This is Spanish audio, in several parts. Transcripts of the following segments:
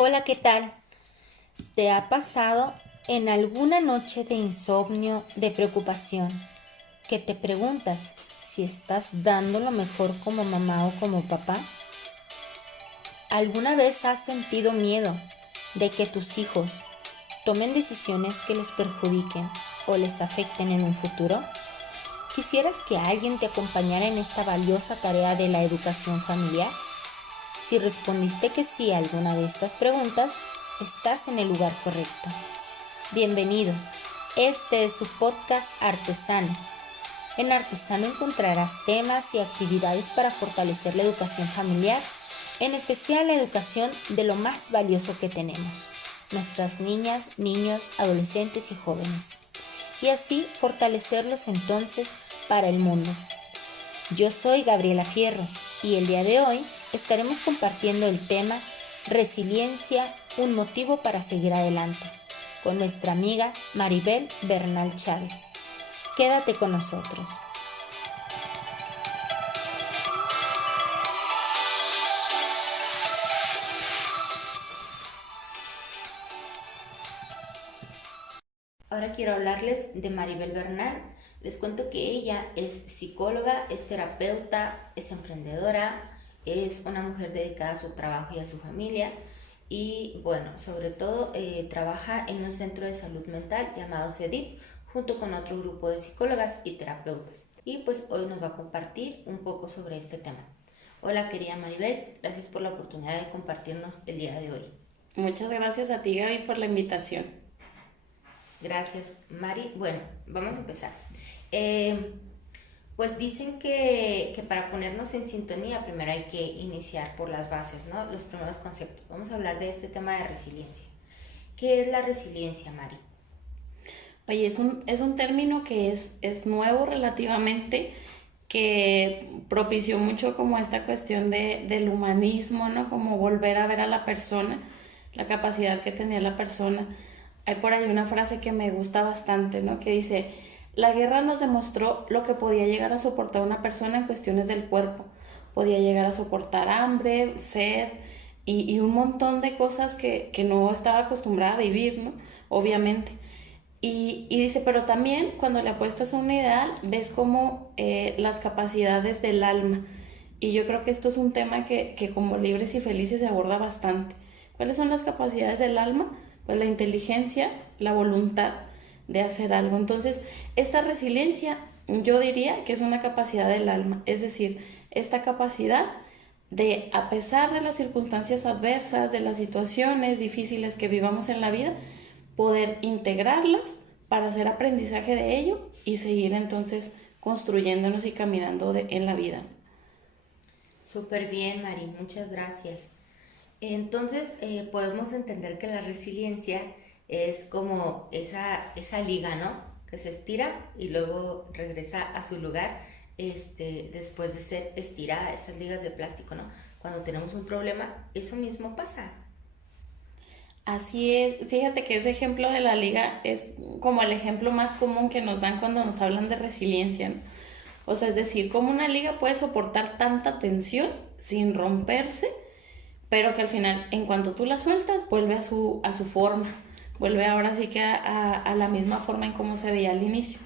Hola, ¿qué tal? ¿Te ha pasado en alguna noche de insomnio, de preocupación, que te preguntas si estás dando lo mejor como mamá o como papá? ¿Alguna vez has sentido miedo de que tus hijos tomen decisiones que les perjudiquen o les afecten en un futuro? ¿Quisieras que alguien te acompañara en esta valiosa tarea de la educación familiar? Si respondiste que sí a alguna de estas preguntas, estás en el lugar correcto. Bienvenidos. Este es su podcast Artesano. En Artesano encontrarás temas y actividades para fortalecer la educación familiar, en especial la educación de lo más valioso que tenemos, nuestras niñas, niños, adolescentes y jóvenes, y así fortalecerlos entonces para el mundo. Yo soy Gabriela Fierro y el día de hoy estaremos compartiendo el tema Resiliencia, un motivo para seguir adelante, con nuestra amiga Maribel Bernal Chávez. Quédate con nosotros. Ahora quiero hablarles de Maribel Bernal. Les cuento que ella es psicóloga, es terapeuta, es emprendedora, es una mujer dedicada a su trabajo y a su familia y bueno, sobre todo trabaja en un centro de salud mental llamado CEDIP junto con otro grupo de psicólogas y terapeutas. Y pues hoy nos va a compartir un poco sobre este tema. Hola querida Maribel, gracias por la oportunidad de compartirnos el día de hoy. Muchas gracias a ti, Gaby, por la invitación. Gracias, Mari. Bueno, vamos a empezar. Eh, pues dicen que para ponernos en sintonía primero hay que iniciar por las bases, ¿no? Los primeros conceptos. Vamos a hablar de este tema de resiliencia. ¿Qué es la resiliencia, Mari? Oye, es un término que es nuevo relativamente, que propició mucho como esta cuestión del humanismo, ¿no? Como volver a ver a la persona, la capacidad que tenía la persona. Hay por ahí una frase que me gusta bastante, ¿no? Que dice, la guerra nos demostró lo que podía llegar a soportar una persona en cuestiones del cuerpo. Podía llegar a soportar hambre, sed y un montón de cosas que no estaba acostumbrada a vivir, ¿no? Obviamente. Y dice, pero también cuando le apuestas a un ideal, ves como las capacidades del alma. Y yo creo que esto es un tema que como libres y felices se aborda bastante. ¿Cuáles son las capacidades del alma? Pues la inteligencia, la voluntad de hacer algo. Entonces, esta resiliencia yo diría que es una capacidad del alma. Es decir, esta capacidad de, a pesar de las circunstancias adversas, de las situaciones difíciles que vivamos en la vida, poder integrarlas para hacer aprendizaje de ello y seguir entonces construyéndonos y caminando en la vida. Súper bien, Mari, muchas gracias. Entonces, podemos entender que la resiliencia es como esa liga, ¿no? Que se estira y luego regresa a su lugar después de ser estirada, esas ligas de plástico, ¿no? Cuando tenemos un problema, eso mismo pasa. Así es, fíjate que ese ejemplo de la liga es como el ejemplo más común que nos dan cuando nos hablan de resiliencia, ¿no? O sea, es decir, cómo una liga puede soportar tanta tensión sin romperse, pero que al final, en cuanto tú la sueltas, vuelve a su forma, vuelve ahora sí que a la misma forma en cómo se veía al inicio.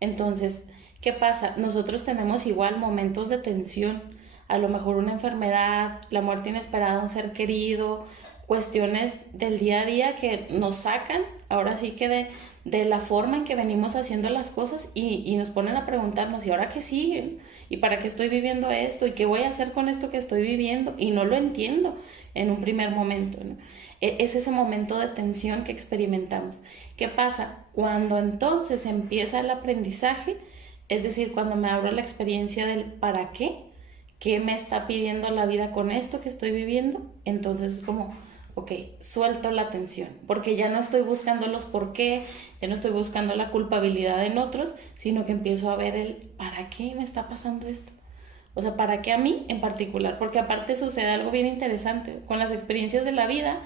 Entonces, ¿qué pasa? Nosotros tenemos igual momentos de tensión, a lo mejor una enfermedad, la muerte inesperada de un ser querido, cuestiones del día a día que nos sacan, ahora sí que de la forma en que venimos haciendo las cosas y nos ponen a preguntarnos, ¿y ahora qué sigue? ¿Y para qué estoy viviendo esto? ¿Y qué voy a hacer con esto que estoy viviendo? Y no lo entiendo en un primer momento, ¿no? Es ese momento de tensión que experimentamos. ¿Qué pasa? Cuando entonces empieza el aprendizaje, es decir, cuando me abro la experiencia del para qué me está pidiendo la vida con esto que estoy viviendo, entonces es como, ok, suelto la tensión, porque ya no estoy buscando los por qué, ya no estoy buscando la culpabilidad en otros, sino que empiezo a ver el para qué me está pasando esto. O sea, ¿para qué a mí en particular? Porque aparte sucede algo bien interesante. Con las experiencias de la vida,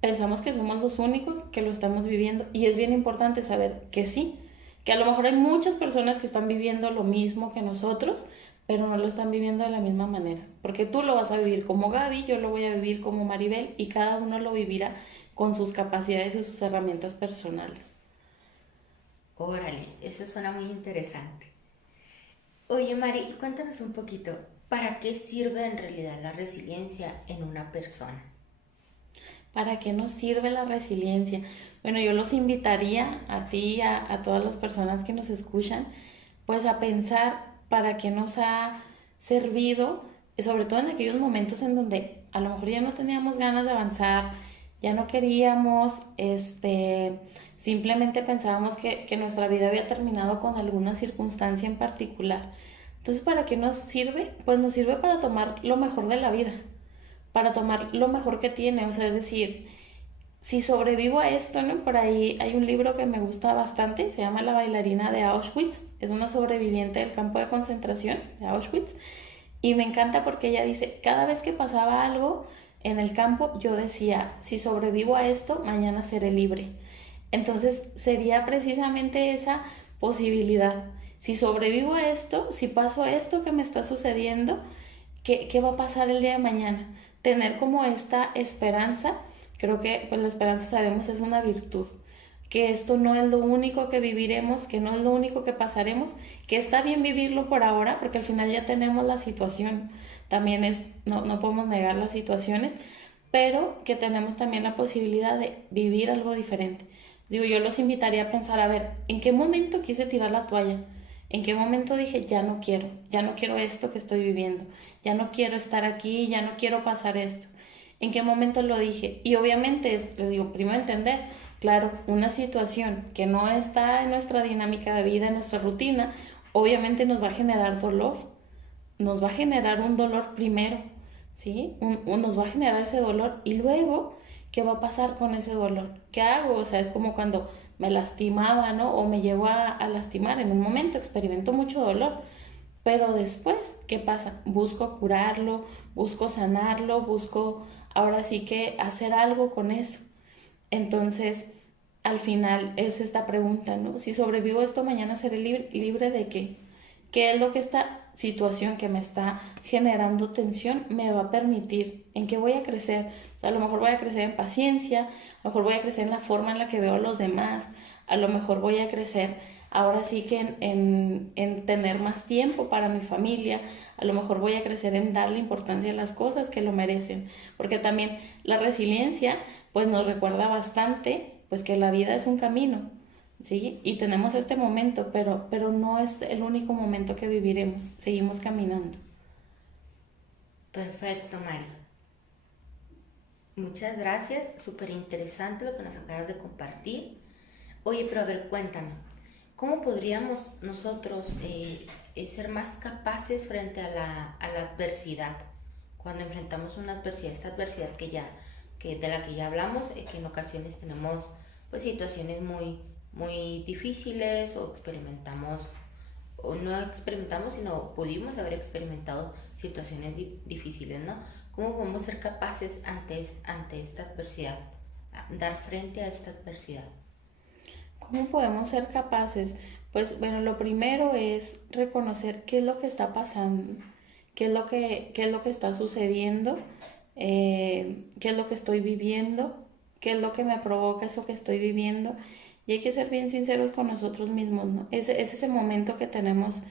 pensamos que somos los únicos que lo estamos viviendo y es bien importante saber que sí, que a lo mejor hay muchas personas que están viviendo lo mismo que nosotros, pero no lo están viviendo de la misma manera, porque tú lo vas a vivir como Gaby, yo lo voy a vivir como Maribel y cada uno lo vivirá con sus capacidades y sus herramientas personales. Órale, eso suena muy interesante. Oye, Mari, cuéntanos un poquito, ¿para qué sirve en realidad la resiliencia en una persona? ¿Para qué nos sirve la resiliencia? Bueno, yo los invitaría a ti, a todas las personas que nos escuchan, pues a pensar para qué nos ha servido, sobre todo en aquellos momentos en donde a lo mejor ya no teníamos ganas de avanzar, ya no queríamos, simplemente pensábamos que nuestra vida había terminado con alguna circunstancia en particular. Entonces, ¿para qué nos sirve? Pues nos sirve para tomar lo mejor de la vida, para tomar lo mejor que tiene, o sea, es decir, si sobrevivo a esto, ¿no? Por ahí hay un libro que me gusta bastante, se llama La bailarina de Auschwitz, es una sobreviviente del campo de concentración de Auschwitz, y me encanta porque ella dice, cada vez que pasaba algo en el campo, yo decía, si sobrevivo a esto, mañana seré libre. Entonces sería precisamente esa posibilidad. Si sobrevivo a esto, si paso a esto que me está sucediendo, ¿qué va a pasar el día de mañana? Tener como esta esperanza, creo que pues la esperanza sabemos es una virtud, que esto no es lo único que viviremos, que no es lo único que pasaremos, que está bien vivirlo por ahora, porque al final ya tenemos la situación, también es, no podemos negar las situaciones, pero que tenemos también la posibilidad de vivir algo diferente. Digo, yo los invitaría a pensar, a ver, ¿en qué momento quise tirar la toalla? ¿En qué momento dije, ya no quiero esto que estoy viviendo, ya no quiero estar aquí, ya no quiero pasar esto? ¿En qué momento lo dije? Y obviamente, les digo, primero entender, claro, una situación que no está en nuestra dinámica de vida, en nuestra rutina, obviamente nos va a generar dolor, nos va a generar un dolor primero, ¿sí? Nos va a generar ese dolor y luego, ¿qué va a pasar con ese dolor? ¿Qué hago? O sea, es como cuando me lastimaba, ¿no? O me llevo a lastimar en un momento, experimento mucho dolor, pero después, ¿qué pasa? Busco curarlo, busco sanarlo, busco ahora sí que hacer algo con eso. Entonces, al final es esta pregunta, ¿no? Si sobrevivo esto, mañana seré libre, ¿libre de qué? ¿Qué es lo que esta situación que me está generando tensión me va a permitir? ¿En qué voy a crecer? O sea, a lo mejor voy a crecer en paciencia, a lo mejor voy a crecer en la forma en la que veo a los demás, a lo mejor voy a crecer ahora sí que en tener más tiempo para mi familia, a lo mejor voy a crecer en darle importancia a las cosas que lo merecen, porque también la resiliencia pues nos recuerda bastante pues que la vida es un camino, ¿sí? Y tenemos este momento, pero no es el único momento que viviremos, seguimos caminando. Perfecto, Mari. Muchas gracias, súper interesante lo que nos acabas de compartir. Oye, pero a ver, cuéntame, ¿cómo podríamos nosotros ser más capaces frente a la adversidad? Cuando enfrentamos una adversidad, esta adversidad de la que ya hablamos, que en ocasiones tenemos pues situaciones muy difíciles o no experimentamos, sino pudimos haber experimentado situaciones difíciles, ¿no? ¿Cómo podemos ser capaces ante esta adversidad, dar frente a esta adversidad? ¿Cómo podemos ser capaces? Pues bueno, lo primero es reconocer qué es lo que está pasando, qué es lo que está sucediendo, qué es lo que estoy viviendo, qué es lo que me provoca eso que estoy viviendo. Y hay que ser bien sinceros con nosotros mismos, ¿no? Es ese momento que tenemos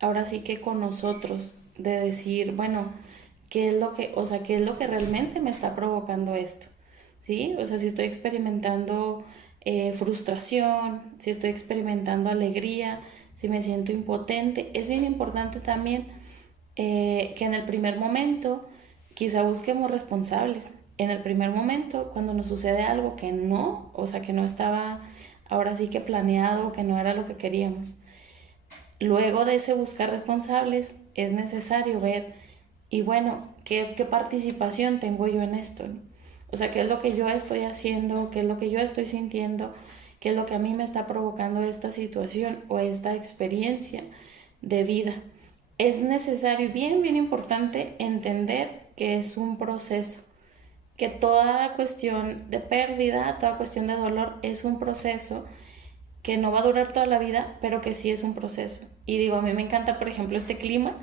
ahora sí que con nosotros, de decir, bueno, ¿qué es lo que, o sea, qué es lo que realmente me está provocando esto? ¿Sí? O sea, si estoy experimentando frustración, si estoy experimentando alegría, si me siento impotente, es bien importante también que en el primer momento quizá busquemos responsables. En el primer momento, cuando nos sucede algo que no, o sea, que no estaba ahora sí que planeado, que no era lo que queríamos. Luego de ese buscar responsables, es necesario ver, y bueno, ¿qué participación tengo yo en esto? O sea, ¿qué es lo que yo estoy haciendo? ¿Qué es lo que yo estoy sintiendo? ¿Qué es lo que a mí me está provocando esta situación o esta experiencia de vida? Es necesario y bien importante entender que es un proceso, que toda cuestión de pérdida, toda cuestión de dolor es un proceso que no va a durar toda la vida, pero que sí es un proceso. Y digo, a mí me encanta, por ejemplo, este clima.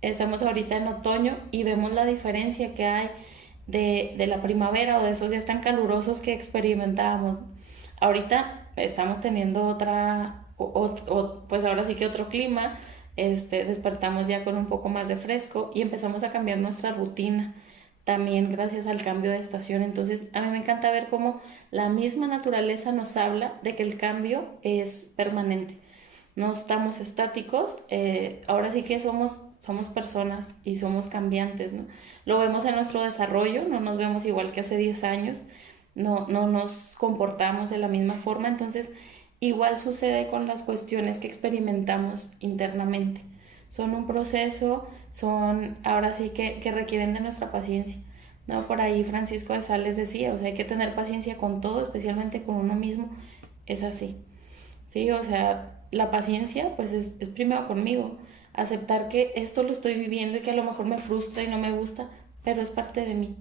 Estamos ahorita en otoño y vemos la diferencia que hay de la primavera o de esos días tan calurosos que experimentábamos. Ahorita estamos teniendo pues ahora sí que otro clima, despertamos ya con un poco más de fresco y empezamos a cambiar nuestra rutina también gracias al cambio de estación. Entonces a mí me encanta ver cómo la misma naturaleza nos habla de que el cambio es permanente, no estamos estáticos. Ahora sí que somos personas y somos cambiantes, ¿no? Lo vemos en nuestro desarrollo, no nos vemos igual que hace 10 años, no nos comportamos de la misma forma, entonces igual sucede con las cuestiones que experimentamos internamente. Son un proceso, son ahora sí que requieren de nuestra paciencia, ¿no? Por ahí Francisco de Sales decía, o sea, hay que tener paciencia con todo, especialmente con uno mismo, es así, ¿sí? O sea, la paciencia pues es primero conmigo, aceptar que esto lo estoy viviendo y que a lo mejor me frustra y no me gusta, pero es parte de mí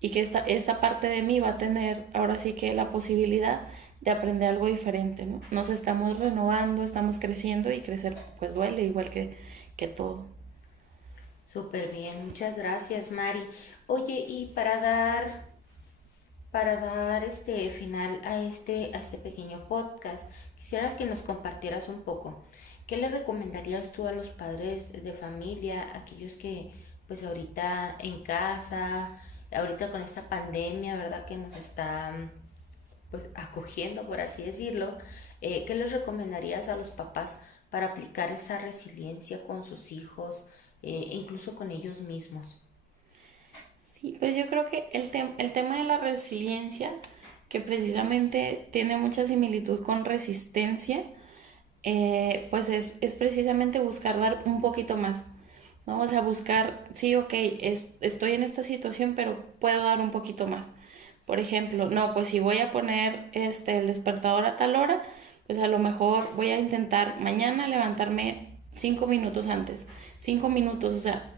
y que esta parte de mí va a tener ahora sí que la posibilidad de aprender algo diferente, ¿no? Nos estamos renovando, estamos creciendo y crecer pues duele igual que todo. Súper bien, muchas gracias, Mari. Oye, y para dar este final a este pequeño podcast, quisiera que nos compartieras un poco. ¿Qué le recomendarías tú a los padres de familia, aquellos que pues ahorita en casa, ahorita con esta pandemia, ¿verdad? Que nos está pues acogiendo, por así decirlo? ¿Qué les recomendarías a los papás para aplicar esa resiliencia con sus hijos, e incluso con ellos mismos? Sí, pues yo creo que el tema de la resiliencia, que precisamente tiene mucha similitud con resistencia, pues es precisamente buscar dar un poquito más, ¿no? O sea, buscar, sí, ok, estoy en esta situación, pero puedo dar un poquito más. Por ejemplo, no, pues si voy a poner el despertador a tal hora, pues a lo mejor voy a intentar mañana levantarme 5 minutos antes. 5 minutos, o sea,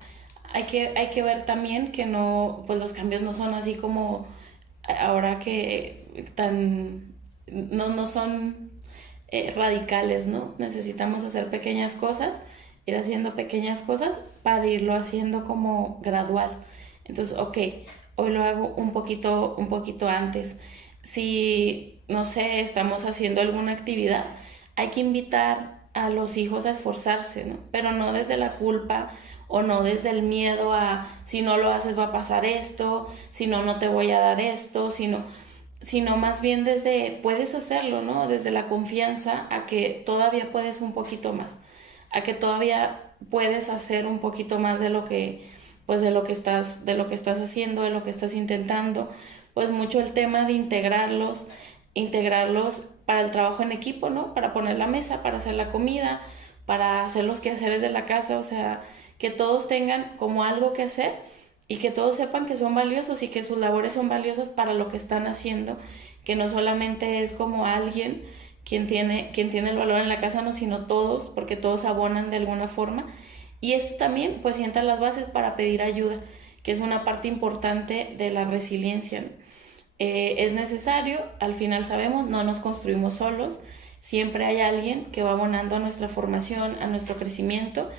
hay que ver también que no, pues los cambios no son así como ahora que no son radicales, ¿no? Necesitamos hacer pequeñas cosas, ir haciendo pequeñas cosas para irlo haciendo como gradual. Entonces, ok, hoy lo hago un poquito antes. Si, no sé, estamos haciendo alguna actividad, hay que invitar a los hijos a esforzarse, ¿no? Pero no desde la culpa o no desde el miedo a si no lo haces va a pasar esto, si no, no te voy a dar esto, sino más bien desde puedes hacerlo, ¿no? Desde la confianza a que todavía puedes un poquito más, a que todavía puedes hacer un poquito más de lo que pues de lo que estás haciendo, de lo que estás intentando, pues mucho el tema de integrarlos para el trabajo en equipo, ¿no? Para poner la mesa, para hacer la comida, para hacer los quehaceres de la casa, o sea, que todos tengan como algo que hacer y que todos sepan que son valiosos y que sus labores son valiosas para lo que están haciendo, que no solamente es como alguien quien tiene el valor en la casa, no, sino todos, porque todos abonan de alguna forma. Y esto también pues sienta las bases para pedir ayuda, que es una parte importante de la resiliencia, ¿no? Es necesario, al final sabemos, no nos construimos solos, siempre hay alguien que va abonando a nuestra formación, a nuestro crecimiento,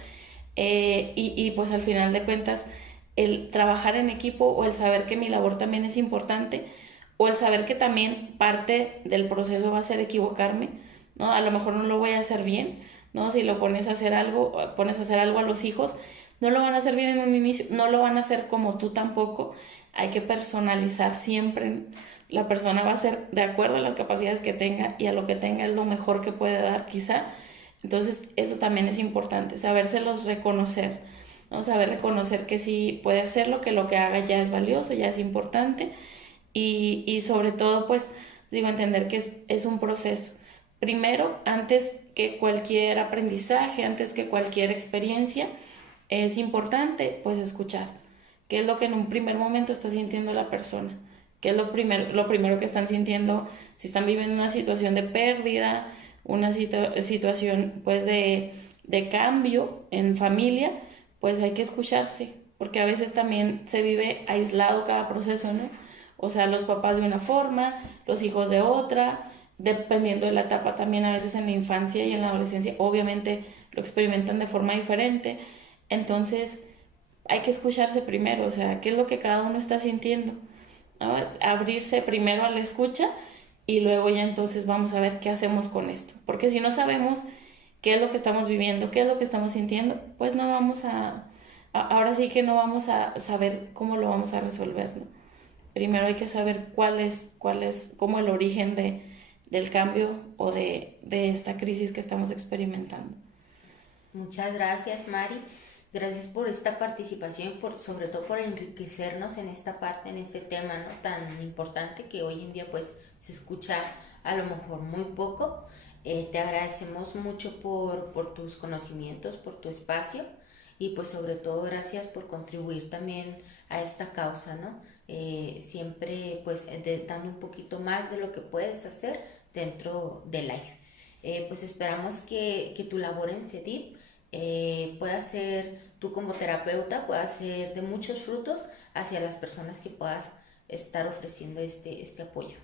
y pues al final de cuentas el trabajar en equipo o el saber que mi labor también es importante o el saber que también parte del proceso va a ser equivocarme, ¿no? A lo mejor no lo voy a hacer bien, ¿no? Si lo pones a hacer algo a los hijos, no lo van a hacer bien en un inicio, no lo van a hacer como tú tampoco. Hay que personalizar siempre. La persona va a ser de acuerdo a las capacidades que tenga y a lo que tenga es lo mejor que puede dar quizá. Entonces eso también es importante, sabérselos reconocer, ¿no? Saber reconocer que sí puede hacerlo, que lo que haga ya es valioso, ya es importante y sobre todo pues digo entender que es un proceso. Primero, antes que cualquier aprendizaje, antes que cualquier experiencia, es importante pues escuchar qué es lo que en un primer momento está sintiendo la persona, qué es lo primero que están sintiendo, si están viviendo una situación de pérdida, una situación pues de cambio en familia, pues hay que escucharse, porque a veces también se vive aislado cada proceso, ¿no? O sea, los papás de una forma, los hijos de otra, dependiendo de la etapa también a veces en la infancia y en la adolescencia, obviamente lo experimentan de forma diferente. Entonces hay que escucharse primero, o sea, qué es lo que cada uno está sintiendo, ¿no? Abrirse primero a la escucha y luego ya entonces vamos a ver qué hacemos con esto. Porque si no sabemos qué es lo que estamos viviendo, qué es lo que estamos sintiendo, pues no vamos ahora sí que no vamos a saber cómo lo vamos a resolver, ¿no? Primero hay que saber cómo el origen del cambio o de esta crisis que estamos experimentando. Muchas gracias, Mari. Gracias por esta participación, sobre todo por enriquecernos en esta parte, en este tema, ¿no?, tan importante que hoy en día pues se escucha a lo mejor muy poco. Te agradecemos mucho por tus conocimientos, por tu espacio y pues sobre todo gracias por contribuir también a esta causa, ¿no? Siempre pues dando un poquito más de lo que puedes hacer dentro de Life. Pues esperamos que tu labor en CEDIP pueda ser, tú como terapeuta, pueda ser de muchos frutos hacia las personas que puedas estar ofreciendo este apoyo.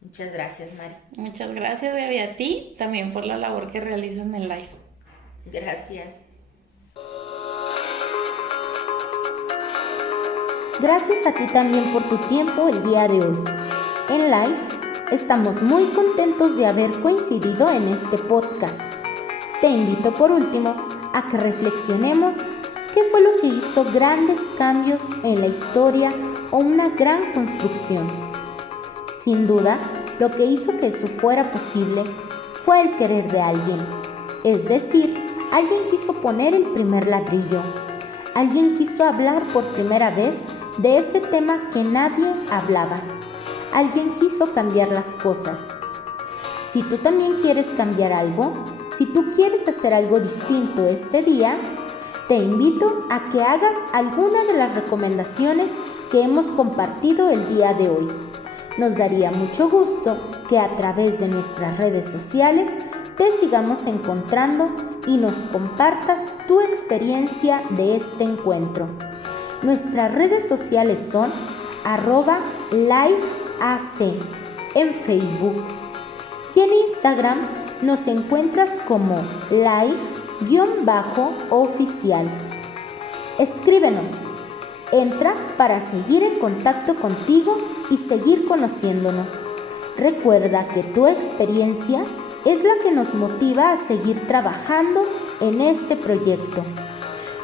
Muchas gracias, Mari. Muchas gracias, Gaby, a ti también por la labor que realizan en Life. Gracias. Gracias a ti también por tu tiempo el día de hoy. En Life estamos muy contentos de haber coincidido en este podcast. Te invito por último a que reflexionemos qué fue lo que hizo grandes cambios en la historia o una gran construcción. Sin duda, lo que hizo que eso fuera posible fue el querer de alguien. Es decir, alguien quiso poner el primer ladrillo. Alguien quiso hablar por primera vez de ese tema que nadie hablaba. Alguien quiso cambiar las cosas. Si tú también quieres cambiar algo, si tú quieres hacer algo distinto este día, te invito a que hagas alguna de las recomendaciones que hemos compartido el día de hoy. Nos daría mucho gusto que a través de nuestras redes sociales te sigamos encontrando y nos compartas tu experiencia de este encuentro. Nuestras redes sociales son @lifeac en Facebook y en Instagram nos encuentras como life_oficial. Escríbenos. Entra para seguir en contacto contigo y seguir conociéndonos. Recuerda que tu experiencia es la que nos motiva a seguir trabajando en este proyecto.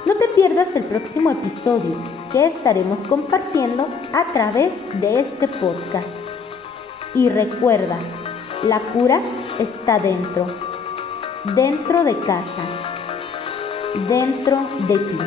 No te pierdas el próximo episodio que estaremos compartiendo a través de este podcast. Y recuerda, la cura está dentro de casa, dentro de ti.